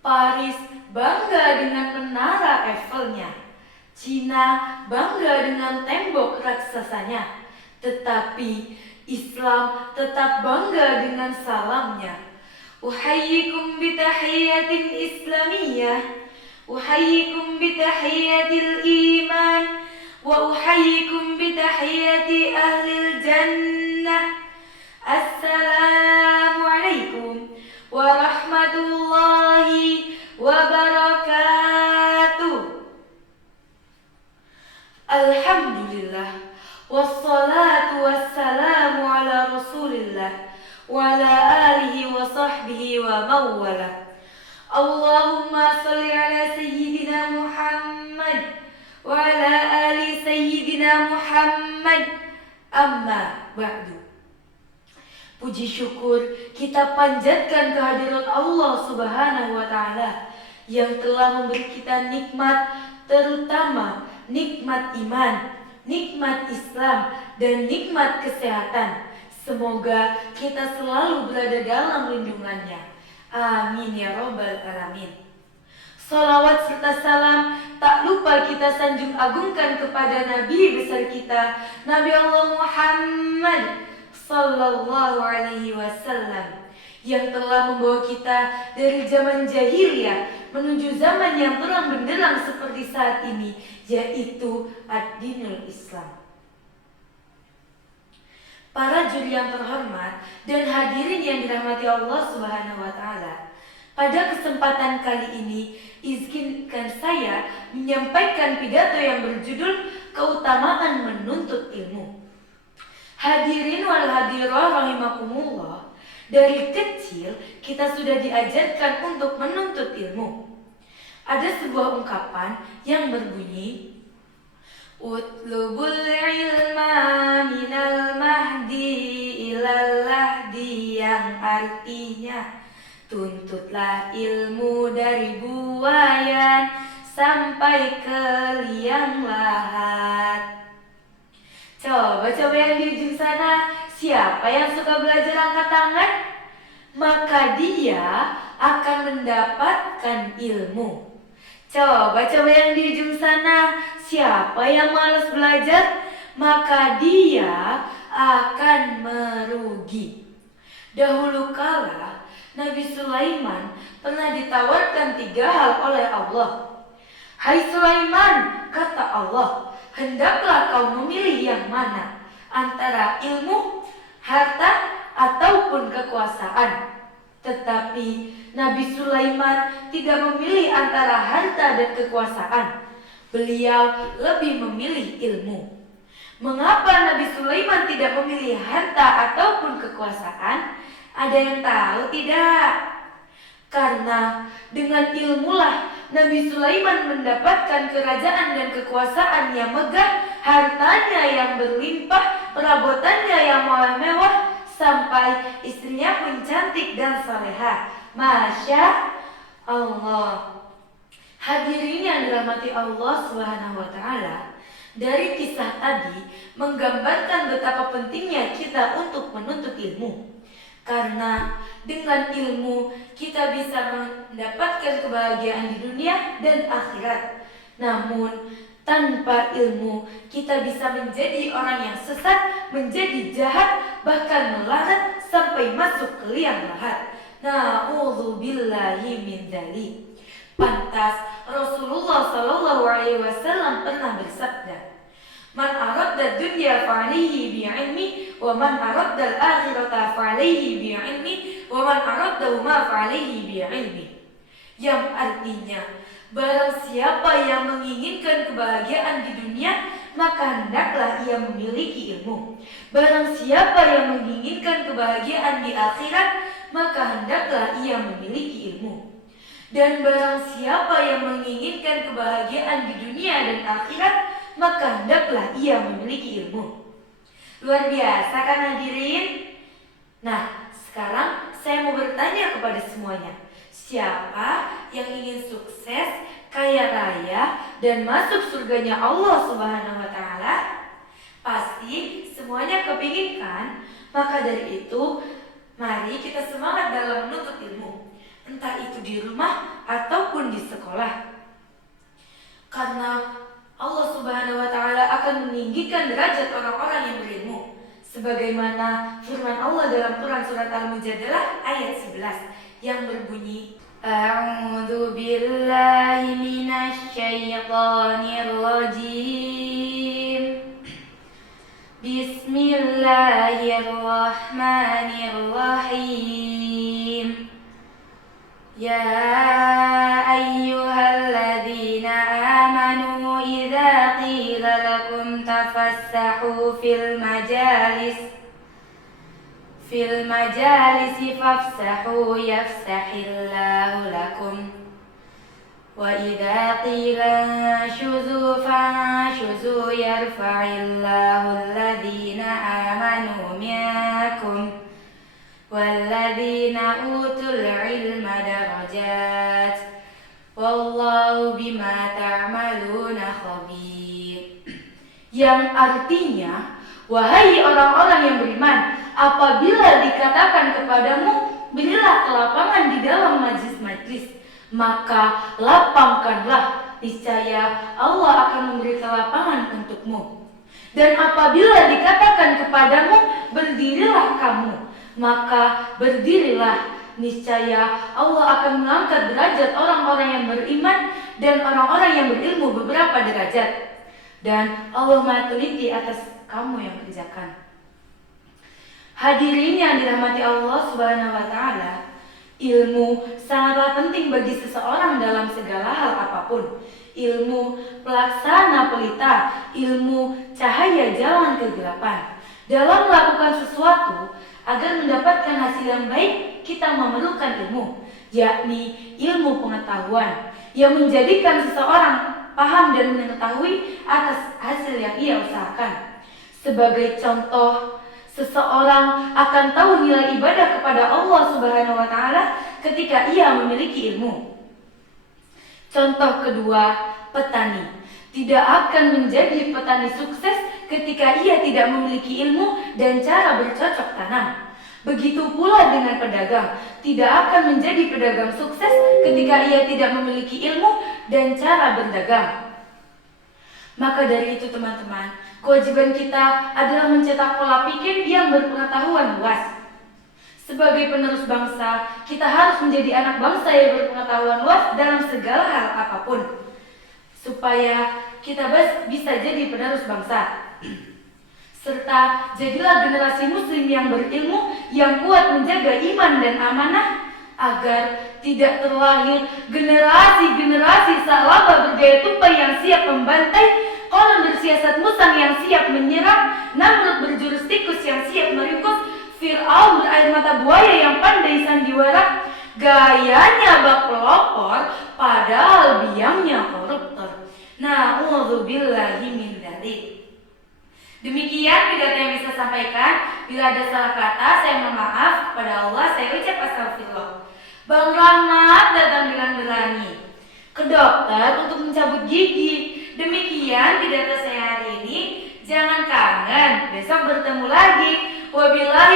Paris bangga dengan menara Eiffelnya. Cina bangga dengan tembok raksasanya. Tetapi Islam tetap bangga dengan salamnya. Uhayyikum bitahiyatin islamiyah. Uhayyikum bitahiyatil iman. Wa uhayyikum bitahiyati ahlil jannah. Assalamualaikum warahmatullahi wabarakatuh. Alhamdulillah, wassalatu wassalamu ala rasulillah wa ala alihi wa sahbihi wa mawala. Allahumma salli ala sayyidina Muhammad wa ala ali sayyidina Muhammad. Amma ba'du. Puji syukur kita panjatkan kehadirat Allah Subhanahu wa Ta'ala yang telah memberi kita nikmat, terutama nikmat iman, nikmat Islam, dan nikmat kesehatan. Semoga kita selalu berada dalam lindungannya. Amin ya Rabbal Alamin. Salawat serta salam tak lupa kita sanjung agungkan kepada Nabi besar kita, Nabi Allah Muhammad Sallallahu Alaihi Wasallam, yang telah membawa kita dari zaman jahiliyah menuju zaman yang terang benderang seperti saat ini, yaitu ad-dinul Islam. Para juri yang terhormat dan hadirin yang dirahmati Allah Subhanahu wa Ta'ala, pada kesempatan kali ini izinkan saya menyampaikan pidato yang berjudul Keutamaan Menuntut Ilmu. Hadirin wal hadirah rahimakumullah, dari kecil kita sudah diajarkan untuk menuntut ilmu. Ada sebuah ungkapan yang berbunyi, Utlubul ilma minal mahdi ilal lahdi, yang artinya tuntutlah ilmu dari buayan sampai ke liang lahat. Coba yang di ujung sana, siapa yang suka belajar angkat tangan? Maka dia akan mendapatkan ilmu. Coba yang di ujung sana, siapa yang malas belajar? Maka dia akan merugi. Dahulu kala Nabi Sulaiman pernah ditawarkan 3 hal oleh Allah. Hai Sulaiman, kata Allah, hendaklah kau memilih yang mana, antara ilmu, harta, ataupun kekuasaan. Tetapi Nabi Sulaiman tidak memilih antara harta dan kekuasaan. Beliau lebih memilih ilmu. Mengapa Nabi Sulaiman tidak memilih harta ataupun kekuasaan? Ada yang tahu tidak? Karena dengan ilmulah Nabi Sulaiman mendapatkan kerajaan dan kekuasaan yang megah, hartanya yang berlimpah, perabotannya yang mewah, sampai istrinya pun cantik dan salehah. Masya Allah. Hadirin yang dirahmati Allah Subhanahu wa Ta'ala, dari kisah tadi menggambarkan betapa pentingnya kita untuk menuntut ilmu. Karena dengan ilmu kita bisa mendapatkan kebahagiaan di dunia dan akhirat. Namun tanpa ilmu kita bisa menjadi orang yang sesat, menjadi jahat, bahkan melarat sampai masuk ke liang lahat. Na'udzubillahi min dzalik. Pantas Rasulullah Sallallahu Alaihi Wasallam pernah bersabda, Man aradda dunya fa'alihi bi'ilmi, wa man aradda al-akhirata fa'alihi bi'ilmi, wa man araddahuma fa'alihi bi'ilmi. Yang artinya, barang siapa yang menginginkan kebahagiaan di dunia, maka hendaklah ia memiliki ilmu. Barang siapa yang menginginkan kebahagiaan di akhirat, maka hendaklah ia memiliki ilmu. Dan barang siapa yang menginginkan kebahagiaan di dunia dan akhirat, maka hendaklah ia memiliki ilmu. Luar biasa kan hadirin? Nah, sekarang saya mau bertanya kepada semuanya, siapa yang ingin sukses, kaya raya, dan masuk surganya Allah Subhanahu wa Ta'ala? Pasti semuanya kepingin kan? Maka dari itu, mari kita semangat dalam menuntut ilmu, entah itu di rumah sekolah. Karena Allah Subhanahu wa Ta'ala akan meninggikan derajat orang-orang yang berilmu, sebagaimana firman Allah dalam Quran surat Al-Mujadalah ayat 11 yang berbunyi, A'udzu billahi minasy syaithanir rajim. Bismillahirrahmanirrahim. Ya ayyuhalladzina amanu idza qila lakum tafassahu fil majalisi fafsahu yafsahillahu lakum wa idza qila shuzu fanshuzu yarfa'illahu alladzina amanu minkum walladzina utul ilma darajat wallahu bima ta'maluna khabir. Yang artinya, wahai orang-orang yang beriman, apabila dikatakan kepadamu berilah kelapangan di dalam majlis-majlis, maka lapangkanlah, niscaya Allah akan memberi kelapangan untukmu. Dan apabila dikatakan kepadamu berdirilah kamu, maka berdirilah, niscaya Allah akan mengangkat derajat orang-orang yang beriman dan orang-orang yang berilmu beberapa derajat. Dan Allah Maha teliti atas kamu yang kerjakan. Hadirin yang dirahmati Allah Subhanahu wa Ta'ala, ilmu sangatlah penting bagi seseorang dalam segala hal apapun. Ilmu pelaksana pelita, ilmu cahaya jalan kegelapan. Dalam melakukan sesuatu agar mendapatkan hasil yang baik, kita memerlukan ilmu, yakni ilmu pengetahuan yang menjadikan seseorang paham dan mengetahui atas hasil yang ia usahakan. Sebagai contoh, seseorang akan tahu nilai ibadah kepada Allah Subhanahu wa Ta'ala ketika ia memiliki ilmu. Contoh kedua, petani tidak akan menjadi petani sukses ketika ia tidak memiliki ilmu dan cara bercocok tanam. Begitu pula dengan pedagang, tidak akan menjadi pedagang sukses ketika ia tidak memiliki ilmu dan cara berdagang. Maka dari itu teman-teman, kewajiban kita adalah mencetak pola pikir yang berpengetahuan luas. Sebagai penerus bangsa, kita harus menjadi anak bangsa yang berpengetahuan luas dalam segala hal apapun, supaya kita bisa jadi penerus bangsa. Serta jadilah generasi muslim yang berilmu, yang kuat menjaga iman dan amanah, agar tidak terlahir generasi-generasi salaba bergaya tupai yang siap membantai, Qarun bersiasat musang yang siap menyerang, Namrud berjurus tikus yang siap meringkus, Fir'aun berair mata buaya yang pandai sandiwara, gayanya bak pelopor padahal biangnya koruptor. Na'udzubillahi min dzalik. Demikian pidato yang bisa sampaikan. Bila ada salah kata, saya mohon maaf. Kepada Allah saya ucap astagfirullah. Bang Rahmat datang dengan berani ke dokter untuk mencabut gigi. Demikian pidato saya hari ini. Jangan kangen, besok bertemu lagi. Wabillahi